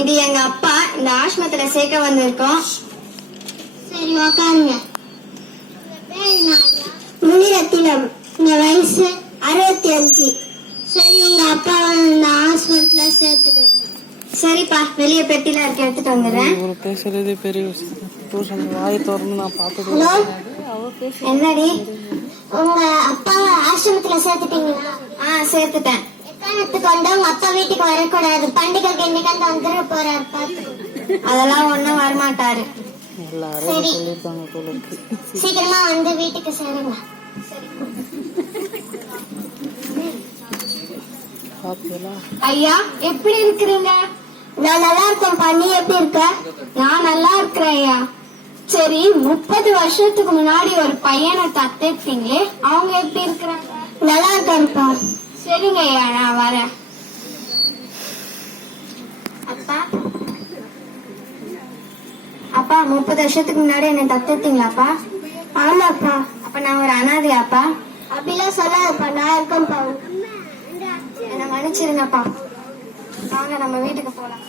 இது எங்க அப்பா. இந்த ஆஸ்மத்துல சேர்க்க வந்திருக்கோம். சரி உக்காருங்க. முனிரத்தினம். இந்த வயசு 65. சரி உங்க அப்பா இந்த ஆஸ்மத்துல சேர்த்துக்கிறேன். சரிப்பா, வெளியே பெட்டில இருக்க எடுத்துட்டு வந்துடுறேன். ஒரு பேசுறதே பெரிய விஷயம். வாயை திறந்து நான் பார்த்தது. ஹலோ, என்னடி? உங்க அப்பா ஆசிரமத்துல சேர்த்துட்டீங்களா? சேர்த்துட்டேன். எக்காரணத்துக்கு வந்து உங்க அப்பா வீட்டுக்கு வரக்கூடாது. பண்டிகைக்கு என்னைக்காந்து வந்துட போறாரு பாத்து. அதெல்லாம் ஒண்ணும் வரமாட்டாரு. சரி, சீக்கிரமா வந்து வீட்டுக்கு சேருங்க. ஐயா, எப்படி இருக்கிறீங்க? நான் நல்லா இருக்கேன்ப்பா, நீ எப்படி இருக்க? நான் நல்லா இருக்கிறேன் ஐயா. சரி, 30 வருஷத்துக்கு முன்னாடி ஒரு பையனை தத்தெடுத்தீங்களே, அவங்க எப்படி இருக்கிறாங்க? நல்லா இருக்கேன்ப்பா. சரிங்க ஐயா, நான் வரேன். அப்பா, அப்பா 30 வருஷத்துக்கு முன்னாடி என்னை தத்தெடுத்தீங்களாப்பா? ஆமாப்பா. அப்ப நான் ஒரு அனாதையாப்பா? அப்படிலாம் சொல்லாதப்பா, நான் இருக்கேன்ப்பா. என்ன மன்னிச்சிருங்கப்பா. வாங்க நம்ம வீட்டுக்கு போலாம்.